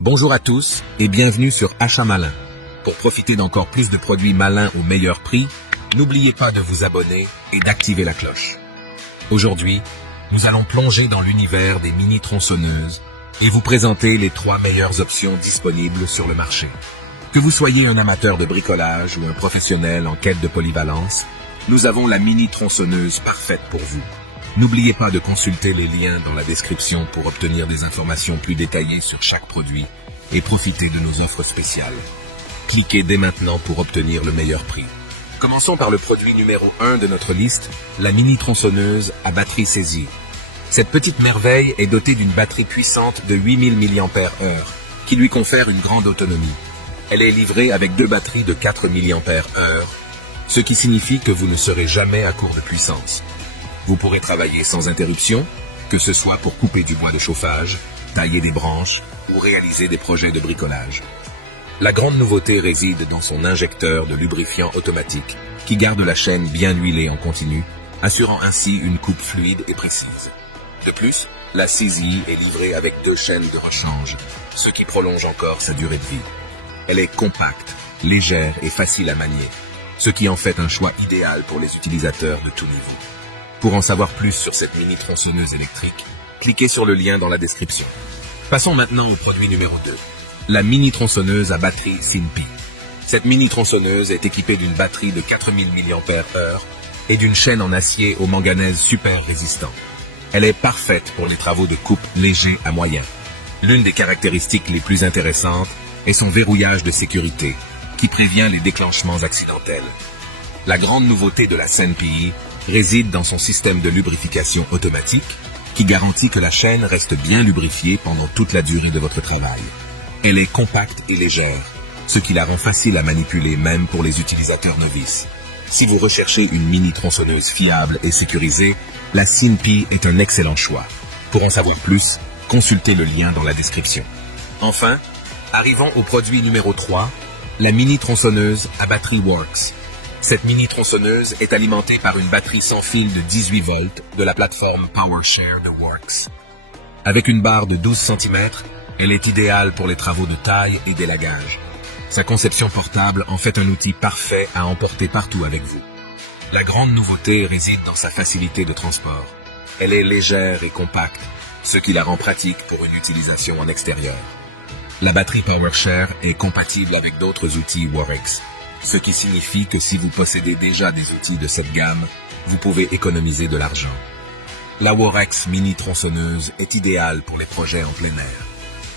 Bonjour à tous et bienvenue sur Achat Malin. Pour profiter d'encore plus de produits malins au meilleur prix, n'oubliez pas de vous abonner et d'activer la cloche. Aujourd'hui, nous allons plonger dans l'univers des mini-tronçonneuses et vous présenter les 3 meilleures options disponibles sur le marché. Que vous soyez un amateur de bricolage ou un professionnel en quête de polyvalence, nous avons la mini-tronçonneuse parfaite pour vous. N'oubliez pas de consulter les liens dans la description pour obtenir des informations plus détaillées sur chaque produit et profiter de nos offres spéciales. Cliquez dès maintenant pour obtenir le meilleur prix. Commençons par le produit numéro 1 de notre liste, la mini-tronçonneuse à batterie saisie. Cette petite merveille est dotée d'une batterie puissante de 8000 mAh qui lui confère une grande autonomie. Elle est livrée avec 2 batteries de 4 mAh, ce qui signifie que vous ne serez jamais à court de puissance. Vous pourrez travailler sans interruption, que ce soit pour couper du bois de chauffage, tailler des branches ou réaliser des projets de bricolage. La grande nouveauté réside dans son injecteur de lubrifiant automatique qui garde la chaîne bien huilée en continu, assurant ainsi une coupe fluide et précise. De plus, la saisie est livrée avec 2 chaînes de rechange, ce qui prolonge encore sa durée de vie. Elle est compacte, légère et facile à manier, ce qui en fait un choix idéal pour les utilisateurs de tout niveau. Pour en savoir plus sur cette mini-tronçonneuse électrique, cliquez sur le lien dans la description. Passons maintenant au produit numéro 2, la mini-tronçonneuse à batterie SINPI. Cette mini-tronçonneuse est équipée d'une batterie de 4000 mAh et d'une chaîne en acier au manganèse super résistant. Elle est parfaite pour les travaux de coupe légers à moyen. L'une des caractéristiques les plus intéressantes est son verrouillage de sécurité, qui prévient les déclenchements accidentels. La grande nouveauté de la SINPI réside dans son système de lubrification automatique qui garantit que la chaîne reste bien lubrifiée pendant toute la durée de votre travail. Elle est compacte et légère, ce qui la rend facile à manipuler même pour les utilisateurs novices. Si vous recherchez une mini-tronçonneuse fiable et sécurisée, la SINPI est un excellent choix. Pour en savoir plus, consultez le lien dans la description. Enfin, arrivons au produit numéro 3, la mini-tronçonneuse à batterie Worx. Cette mini-tronçonneuse est alimentée par une batterie sans fil de 18 volts de la plateforme PowerShare de Worx. Avec une barre de 12 cm, elle est idéale pour les travaux de taille et d'élagage. Sa conception portable en fait un outil parfait à emporter partout avec vous. La grande nouveauté réside dans sa facilité de transport. Elle est légère et compacte, ce qui la rend pratique pour une utilisation en extérieur. La batterie PowerShare est compatible avec d'autres outils Worx, ce qui signifie que si vous possédez déjà des outils de cette gamme, vous pouvez économiser de l'argent. La Worx mini-tronçonneuse est idéale pour les projets en plein air.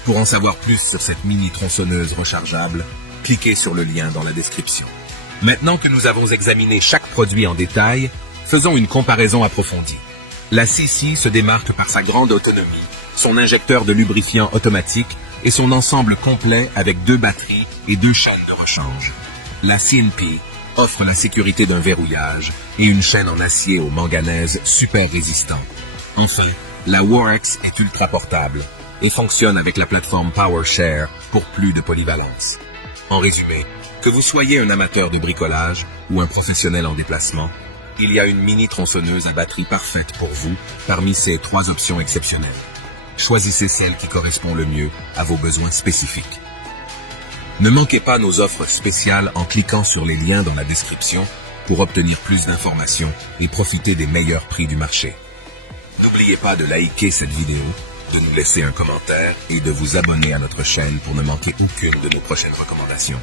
Pour en savoir plus sur cette mini-tronçonneuse rechargeable, cliquez sur le lien dans la description. Maintenant que nous avons examiné chaque produit en détail, faisons une comparaison approfondie. La CC se démarque par sa grande autonomie, son injecteur de lubrifiant automatique et son ensemble complet avec 2 batteries et 2 chaînes de rechange. La SINPI offre la sécurité d'un verrouillage et une chaîne en acier au manganèse super résistant. Enfin, la Worx est ultra portable et fonctionne avec la plateforme PowerShare pour plus de polyvalence. En résumé, que vous soyez un amateur de bricolage ou un professionnel en déplacement, il y a une mini-tronçonneuse à batterie parfaite pour vous parmi ces 3 options exceptionnelles. Choisissez celle qui correspond le mieux à vos besoins spécifiques. Ne manquez pas nos offres spéciales en cliquant sur les liens dans la description pour obtenir plus d'informations et profiter des meilleurs prix du marché. N'oubliez pas de liker cette vidéo, de nous laisser un commentaire et de vous abonner à notre chaîne pour ne manquer aucune de nos prochaines recommandations.